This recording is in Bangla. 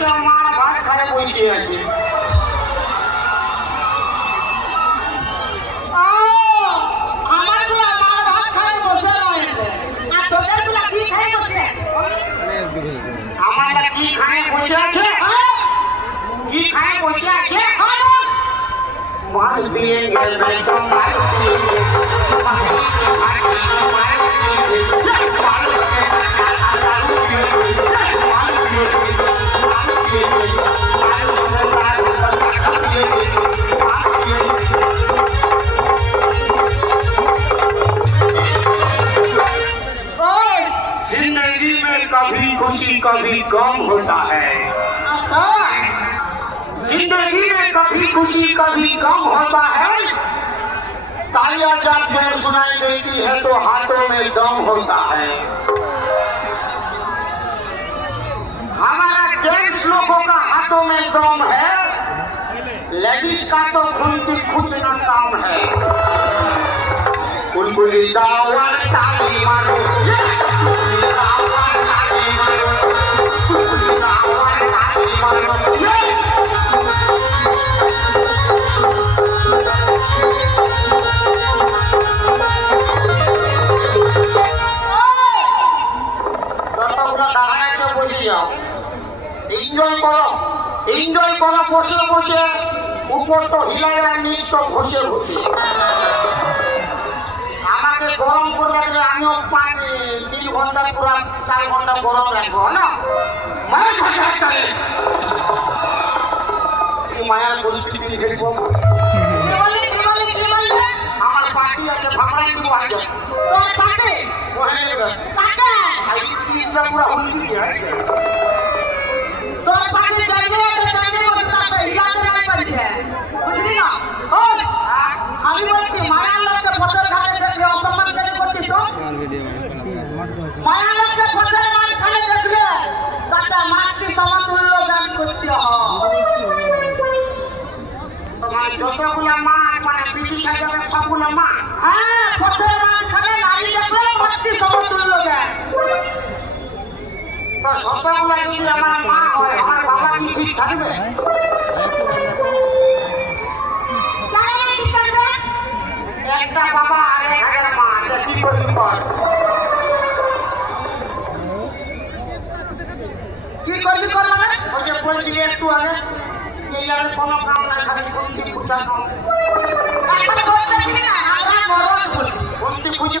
একটা মার ভাত খায় বসে আছে। আমারটা কি খায় বসে আছে? কি খায় বসে আছে? মাল দিয়ে গেলে তোমার जिंदगी में कभी खुशी कभी गम होता है। जिंदगी में कभी खुशी कभी गम होता है। तालियां जब में सुनाई देती है तो हाथों में दम होता है। हमारा जेंट्स लोगों का हाथों में दम है, लेडीज का तो खुद ना काम है। बुलबुली दावर ताली मारो, बुलबुली दावर ताली मारो, बुलबुली दावर ताली मारो। এনজয় করো বসে বসে, উপর তো হিলায় আর নিচ তো ঘষে ঘষে। আমাকে গরম করে রাখলে আমিও 3 ঘন্টা পুরো 4 ঘন্টা গরম রাখবো না। মায়ার পরিস্থিতি দেখবো। আমার পার্টি আছে, ভাবনাই দিব আগে। পুরো হুলকি আমি বলছি মায়ার লোককে ফসল খাতে দেখবে অসম্মান কেন করছিস? তো মায়ার লোককে ফসল মাছ খাতে দেখবে তাকে মাছটি সমতুল্য জ্ঞান করতে হয়। যতগুলো মাছ মানে ব্রিটিশ সবগুলো মাছ, হ্যাঁ ফসল মাছ খাবে নারী দেখবে মাছটি সমতুল্য জ্ঞান। তো সবগুলো যদি আমার মা হয়, আমার বাবা কি ঠিক থাকবে? একটা বাবা আর 1000 মা, কি করবি কর? কি করবি কর মানে? ওই যে বলছি একটু আগে, এই আর কোনো কাম না, খালি বন্দি পুজো।